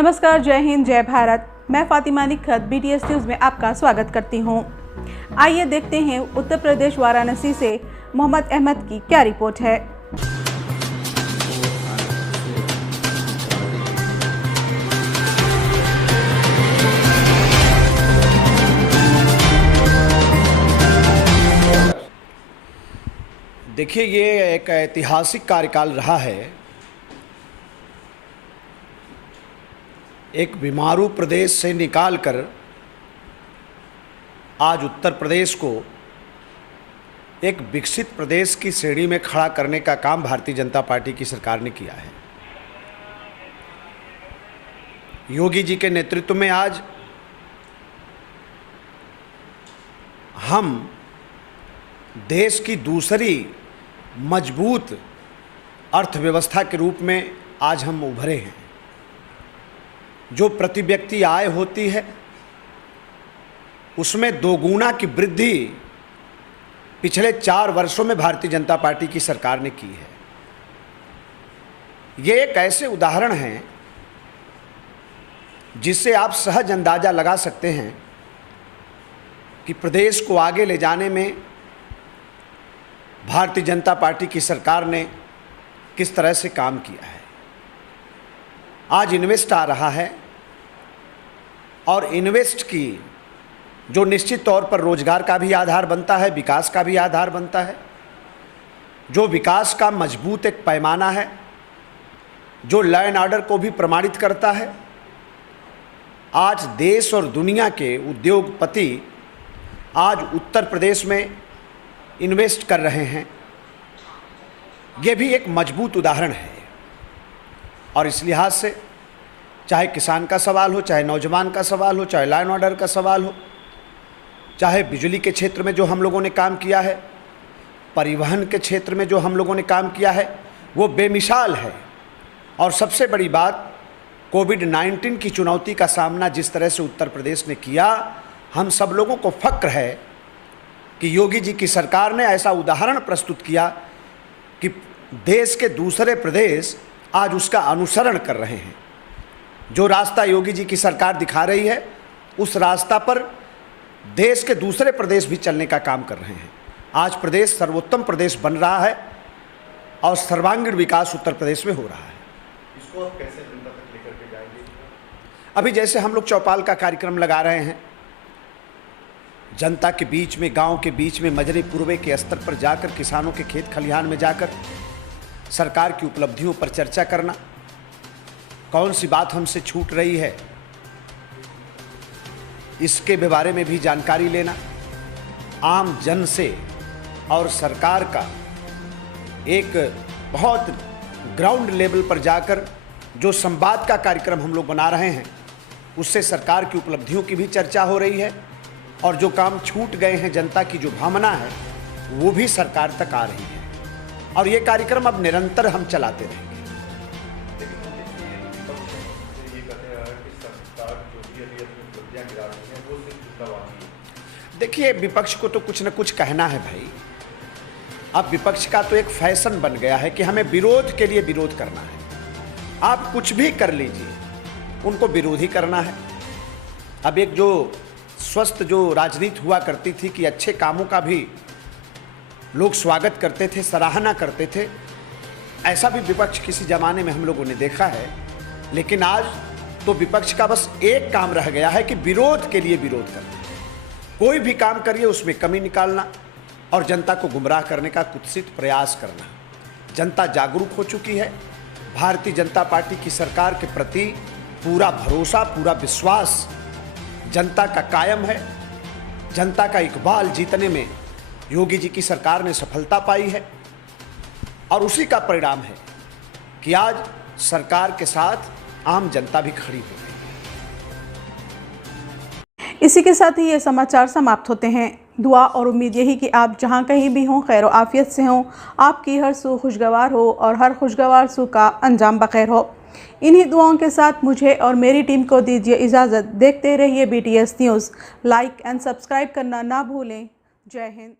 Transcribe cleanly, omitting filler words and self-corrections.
नमस्कार, जय हिंद, जय भारत। मैं फातिमा निखत BTS न्यूज़ में आपका स्वागत करती हूं। आइए देखते हैं उत्तर प्रदेश वाराणसी से मोहम्मद अहमद की क्या रिपोर्ट है। देखिए, ये एक ऐतिहासिक कार्यकाल रहा है। एक बीमारू प्रदेश से निकालकर आज उत्तर प्रदेश को एक विकसित प्रदेश की श्रेणी में खड़ा करने का काम भारतीय जनता पार्टी की सरकार ने किया है। योगी जी के नेतृत्व में आज हम देश की दूसरी मजबूत अर्थव्यवस्था के रूप में आज हम उभरे हैं। जो प्रति व्यक्ति आय होती है उसमें दोगुना की वृद्धि पिछले 4 वर्षों में भारतीय जनता पार्टी की सरकार ने की है। ये एक ऐसे उदाहरण हैं जिससे आप सहज अंदाजा लगा सकते हैं कि प्रदेश को आगे ले जाने में भारतीय जनता पार्टी की सरकार ने किस तरह से काम किया है। आज इन्वेस्ट आ रहा है और इन्वेस्ट की जो निश्चित तौर पर रोजगार का भी आधार बनता है, विकास का भी आधार बनता है, जो विकास का मजबूत एक पैमाना है, जो लॉ एंड ऑर्डर को भी प्रमाणित करता है। आज देश और दुनिया के उद्योगपति आज उत्तर प्रदेश में इन्वेस्ट कर रहे हैं। ये भी एक मजबूत उदाहरण है। और इस लिहाज से चाहे किसान का सवाल हो, चाहे नौजवान का सवाल हो, चाहे लॉ एंड ऑर्डर का सवाल हो, चाहे बिजली के क्षेत्र में जो हम लोगों ने काम किया है, परिवहन के क्षेत्र में जो हम लोगों ने काम किया है, वो बेमिसाल है। और सबसे बड़ी बात, कोविड-19 की चुनौती का सामना जिस तरह से उत्तर प्रदेश ने किया, हम सब लोगों को फक्र है कि योगी जी की सरकार ने ऐसा उदाहरण प्रस्तुत किया कि देश के दूसरे प्रदेश आज उसका अनुसरण कर रहे हैं। जो रास्ता योगी जी की सरकार दिखा रही है, उस रास्ता पर देश के दूसरे प्रदेश भी चलने का काम कर रहे हैं। आज प्रदेश सर्वोत्तम प्रदेश बन रहा है और सर्वांगीण विकास उत्तर प्रदेश में हो रहा है। इसको आप कैसे जनता तक लेकर के जाएंगे? अभी जैसे हम लोग चौपाल का कार्यक्रम लगा रहे हैं, जनता के बीच में, गांव के बीच में, मजरे पूर्वे के स्तर पर जाकर, किसानों के खेत खलिहान में जाकर सरकार की उपलब्धियों पर चर्चा करना, कौन सी बात हमसे छूट रही है इसके बारे में भी जानकारी लेना, आम जन से और सरकार का एक बहुत ग्राउंड लेवल पर जाकर जो संवाद का कार्यक्रम हम लोग बना रहे हैं, उससे सरकार की उपलब्धियों की भी चर्चा हो रही है और जो काम छूट गए हैं, जनता की जो भावना है, वो भी सरकार तक आ रही है। और ये कार्यक्रम अब निरंतर हम चलाते रहेंगे। देखिए, विपक्ष को तो कुछ न कुछ कहना है भाई। अब विपक्ष का तो एक फैशन बन गया है कि हमें विरोध के लिए विरोध करना है। आप कुछ भी कर लीजिए, उनको विरोधी करना है। अब एक जो स्वस्थ जो राजनीति हुआ करती थी कि अच्छे कामों का भी लोग स्वागत करते थे, सराहना करते थे, ऐसा भी विपक्ष किसी ज़माने में हम लोगों ने देखा है। लेकिन आज तो विपक्ष का बस एक काम रह गया है कि विरोध के लिए विरोध करना। कोई भी काम करिए उसमें कमी निकालना और जनता को गुमराह करने का कुत्सित प्रयास करना। जनता जागरूक हो चुकी है। भारतीय जनता पार्टी की सरकार के प्रति पूरा भरोसा, पूरा विश्वास जनता का कायम है। जनता का इकबाल जीतने में योगी जी की सरकार ने सफलता पाई है और उसी का परिणाम है कि आज सरकार के साथ आम जनता भी खड़ी हो गई। इसी के साथ ही ये समाचार समाप्त होते हैं। दुआ और उम्मीद यही कि आप जहां कहीं भी हों, खैर आफियत से हों, आपकी हर सू खुशगवार हो और हर खुशगवार सू का अंजाम बखैर हो। इन्हीं दुआओं के साथ मुझे और मेरी टीम को दीजिए इजाज़त। देखते रहिए BTS news. Like and subscribe करना ना भूलें। जय हिंद।